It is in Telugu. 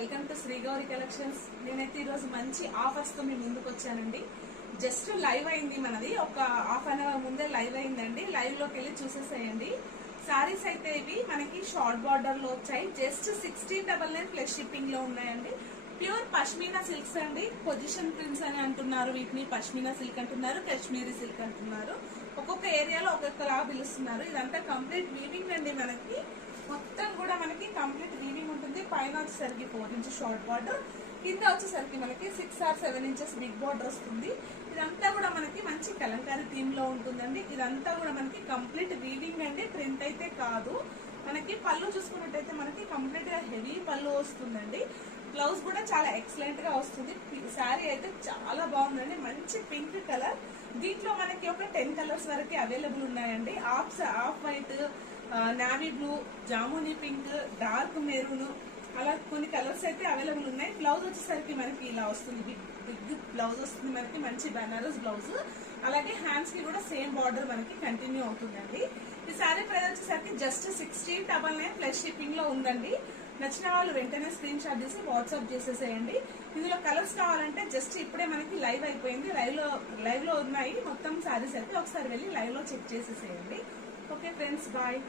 Welcome to Sri Gauri collections. నేనైతే ఈరోజు మంచి ఆఫర్స్ తో మీ ముందుకు వచ్చానండి. జస్ట్ లైవ్ అయింది మనది, ఒక హాఫ్ అన్ అవర్ ముందే లైవ్ అయిందండి. లైవ్ లోకి వెళ్ళి చూసేసేయండి. సారీస్ అయితే ఇవి మనకి షార్ట్ బార్డర్ లో వచ్చాయి. జస్ట్ 1699 ప్లస్ షిప్పింగ్ లో ఉన్నాయండి. ప్యూర్ పష్మీనా సిల్క్స్ అండి. పొజిషన్ ప్రింట్స్ అని అంటున్నారు, వీటిని పష్మీనా సిల్క్ అంటున్నారు, కాశ్మీరీ సిల్క్ అంటున్నారు. ఒక్కొక్క ఏరియాలో ఒక్కొక్కలా పిలుస్తున్నారు. ఇదంతా కంప్లీట్ వీవింగ్ అండి. మనకి మొత్తం కూడా మనకి కంప్లీట్ వీవింగ్ ఉంటుంది. పైన వచ్చేసరికి 4 ఇంచెస్ షార్ట్ బార్డర్, కింద వచ్చేసరికి మనకి 6 or 7 ఇంచెస్ బిగ్ బార్డర్ వస్తుంది. ఇదంతా కూడా మనకి మంచి కలంకారీ థీమ్ లో ఉంటుందండి. ఇదంతా కూడా మనకి కంప్లీట్ వీవింగ్ అండి, ప్రింట్ అయితే కాదు. మనకి పళ్ళు చూసుకున్నట్టయితే మనకి కంప్లీట్ గా హెవీ పళ్ళు వస్తుందండి. బ్లౌజ్ కూడా చాలా ఎక్సలెంట్ గా వస్తుంది. శారీ అయితే చాలా బాగుందండి. మంచి పింక్ కలర్. దీంట్లో మనకి ఒక 10 కలర్స్ వరకు అవైలబుల్ ఉన్నాయండి. Off white, navy blue, jamuni pink, dark maroon, అలా కొన్ని కలర్స్ అయితే అవైలబుల్ ఉన్నాయి. బ్లౌజ్ వచ్చేసరికి మనకి ఇలా వస్తుంది. బిగ్ బ్లౌజ్ వస్తుంది మనకి, మంచి బనారస్ బ్లౌజ్. అలాగే హ్యాండ్స్ కి కూడా సేమ్ బార్డర్ మనకి కంటిన్యూ అవుతుందండి. ఈ శారీ ప్రైస్ వచ్చేసరికి జస్ట్ 1699 ప్లస్ షిప్పింగ్ లో ఉందండి. నచ్చిన వాళ్ళు వెంటనే స్క్రీన్ షాట్ తీసి వాట్సాప్ చేసేసేయండి. ఇందులో కలర్స్ కావాలంటే జస్ట్ ఇప్పుడే మనకి లైవ్ అయిపోయింది, లైవ్ లో ఉన్నాయి మొత్తం శారీస్ అయితే. ఒకసారి వెళ్ళి లైవ్ లో చెక్ చేసేసేయండి. Okay friends, bye.